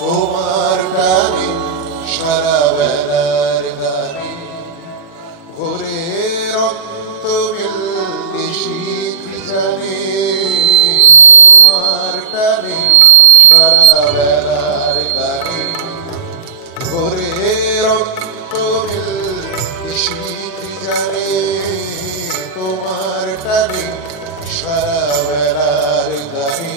তোমার গানে সারা বেলার গানে ভোরে অন্তমিল নিশীথ জানে তোমার গানে সারা বেলার গানে ভোরে অন্তমিল নিশীথ জানে তোমার গানে সারা বেলার গানে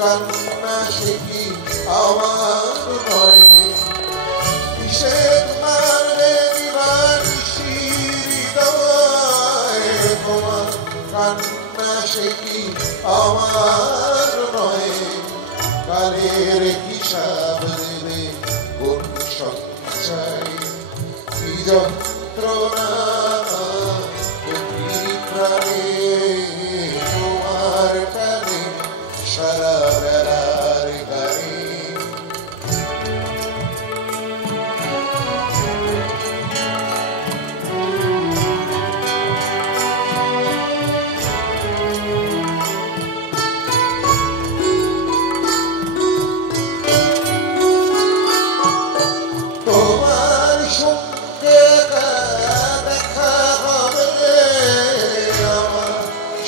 কান্না সে কি আমার নয় কিসের মারবে দিবানিশি হৃদয় তোমার কান্না সে কি আমার নয় কালের হিসাব দেবে কোন সঞ্চয় কি যন্ত্রণা প্রাণে তোমার কানে সারা বেলার গানে তোমার সঙ্গে দেখা হবে আমার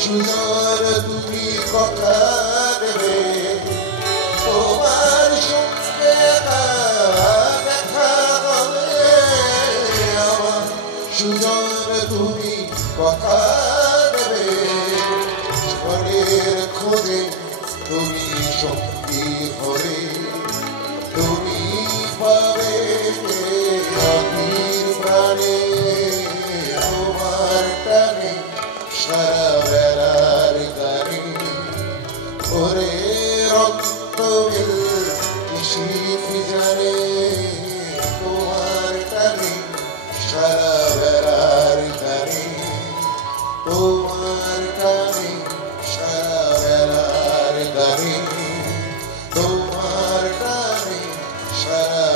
সুন্দর তুমি কথা দেবে তোমার সঙ্গে দেখা হবে আমার সুন্দর তুমি কথা দেবে ঘরের খোঁজে তুমি শক্তি ভরে তুমি পাবে অধীর প্রাণে তোমার টানে সারা বেলার গানে ভোরে অন্তমিল নিশীথ জানে তোমার টানে সারা বেলার গানে তোমার টানে সারা বেলার গানে তোমার টানে সারা